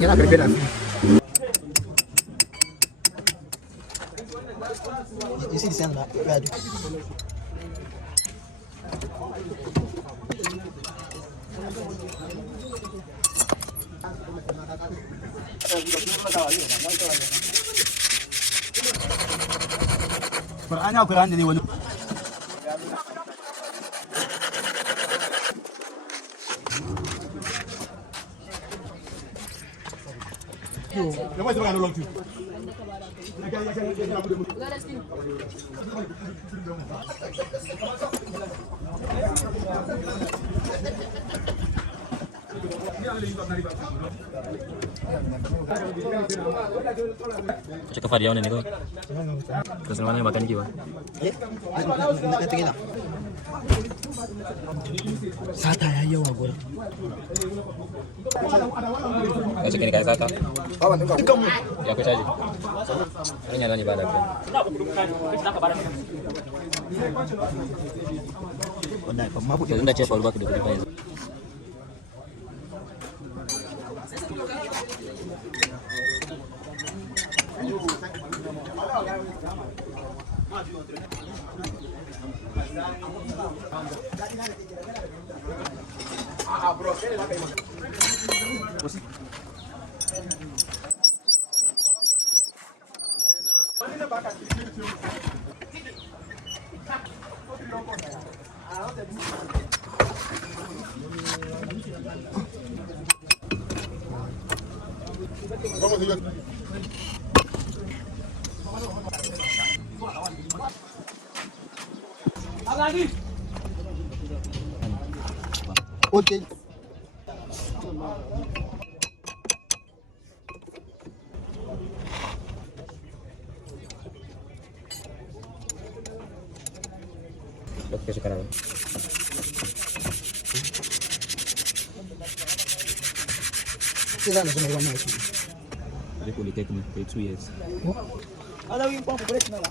Yana karfe da you see the sound that we are doing. Quran ya Quran ne wani Cakap Fadia mana ni kau? Kesan mana yang makan ni kau? Sata ya yawa gurin. Kau cakap ni kaya sata? Ya aku caji. Ini nyala ni badak. Kau dah cakap baru kedua kedua. Okay. Oke sekarang. Kita nak semua mana sih? Jadi politeknik, kayak 2 years. Ada yang pun boleh nak.